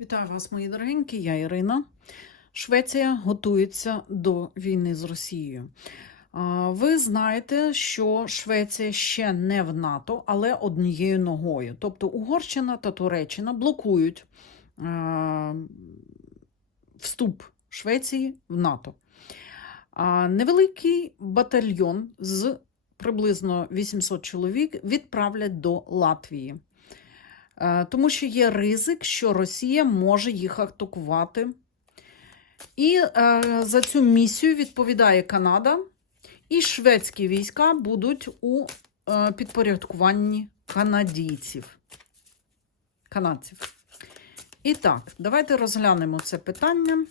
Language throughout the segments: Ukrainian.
Вітаю вас, мої дорогенькі, я Ірина. Швеція готується до війни з Росією. Ви знаєте, що Швеція ще не в НАТО, але однією ногою. Тобто Угорщина та Туреччина блокують вступ Швеції в НАТО. Невеликий батальйон з приблизно 800 чоловік відправлять до Латвії. Е, Тому що є ризик, що Росія може їх атакувати. І е, за цю місію відповідає Канада, і шведські війська будуть у е, підпорядкуванні канадійців. Канадців. І так, давайте розглянемо це питання.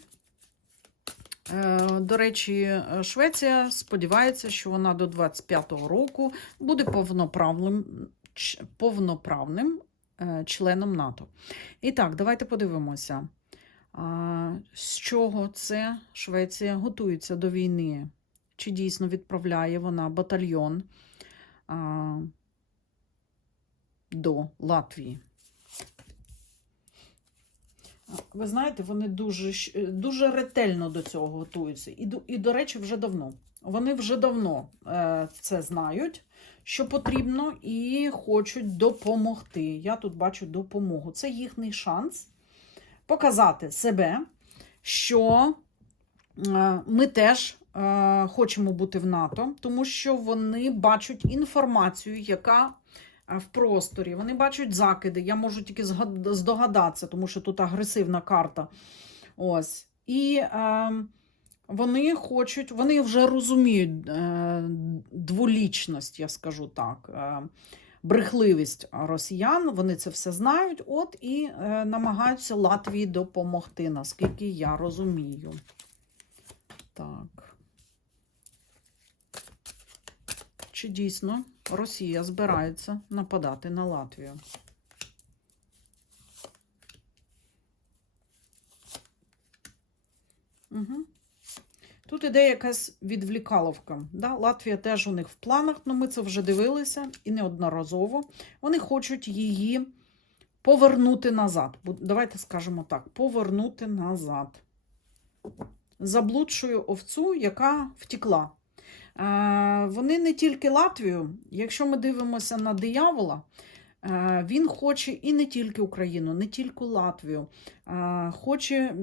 До речі, Швеція сподівається, що вона до 25-го року буде повноправним, повноправним членом НАТО. І так, давайте подивимося, з чого це Швеція готується до війни. Чи дійсно відправляє вона батальйон до Латвії? Ви знаєте, вони дуже, дуже ретельно до цього готуються. І, і до речі, вже давно. Вони вже давно е, це знають, що потрібно, і хочуть допомогти. Я тут бачу допомогу. Це їхній шанс показати себе, що е, ми теж е, хочемо бути в НАТО, тому що вони бачать інформацію, яка е, в просторі. Вони бачать закиди. Я можу тільки здогадатися, тому що тут агресивна карта. Ось. І е, вони хочуть, вони вже розуміють е, дволічність, я скажу так. Е, Брехливість росіян, вони це все знають, от і е, намагаються Латвії допомогти, наскільки я розумію. Так. Чи дійсно Росія збирається нападати на Латвію? Угу. Тут іде якась відвлікаловка. Да? Латвія теж у них в планах, але ми це вже дивилися і неодноразово. Вони хочуть її повернути назад. Давайте скажемо так: повернути назад. Заблудшую овцю, яка втекла. Е, Вони не тільки Латвію, якщо ми дивимося на диявола, е, він хоче і не тільки Україну, не тільки Латвію, е, хоче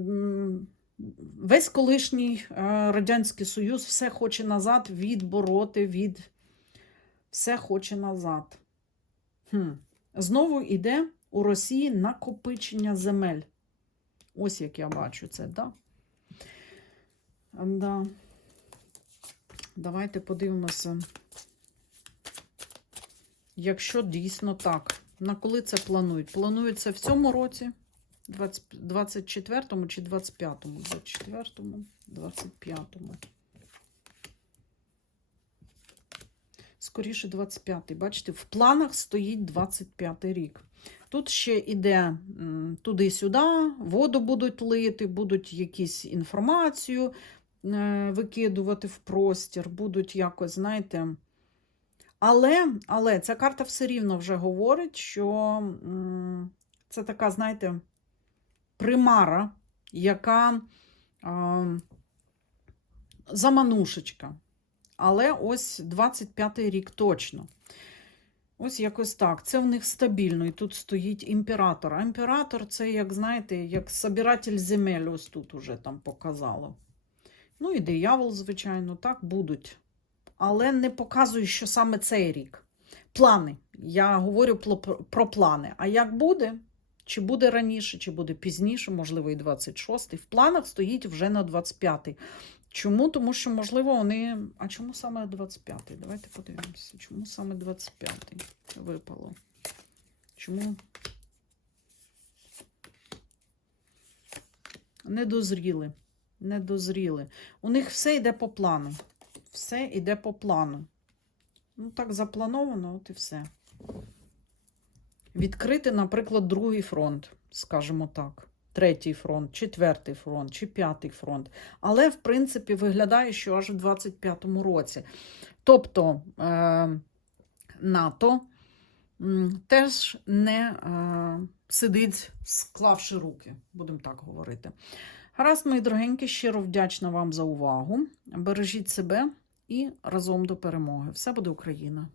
весь колишній е, Радянський Союз все хоче назад відбороти від все хоче назад. Хм. Знову йде у Росії накопичення земель. Ось як я бачу це, да? Да. Давайте подивимося. Якщо дійсно так, на коли це планують? Це в цьому році, 20 24-му чи 25-му? 24-му, 25-му. Скоріше 25-й. Бачите, в планах стоїть 25-й рік. Тут ще йде туди-сюди, воду будуть лити, будуть якісь інформацію е, викидувати в простір, будуть якось, знаєте. Але, але ця карта все рівно вже говорить, що це така, знаєте, примара, яка а, заманушечка. Але ось 25-й рік точно. Ось якось так. Це в них стабільно. І тут стоїть імператор. А імператор це, як знаєте, як собиратель земель, ось тут уже там показало. Ну і диявол, звичайно, так будуть. Але не показую, що саме цей рік. Плани. Я говорю про, плани. А як буде? Чи буде раніше, чи буде пізніше, можливо, і 26-й. В планах стоїть вже на 25-й. Чому? Тому що, можливо, вони. А чому саме 25-й? Давайте подивимося. Чому саме 25-й випало? Чому? Не дозріли. Не дозріли. У них все йде по плану. Все йде по плану. Ну, так заплановано, от і все. Відкрити, наприклад, другий фронт, скажімо так. Третій фронт, четвертий фронт, чи п'ятий фронт. Але, в принципі, виглядає, що аж в 25-му році. Тобто е, НАТО теж не е, сидить, склавши руки, будемо так говорити. Гаразд, мої дорогенькі, щиро вдячна вам за увагу. Бережіть себе і разом до перемоги. Все буде Україна!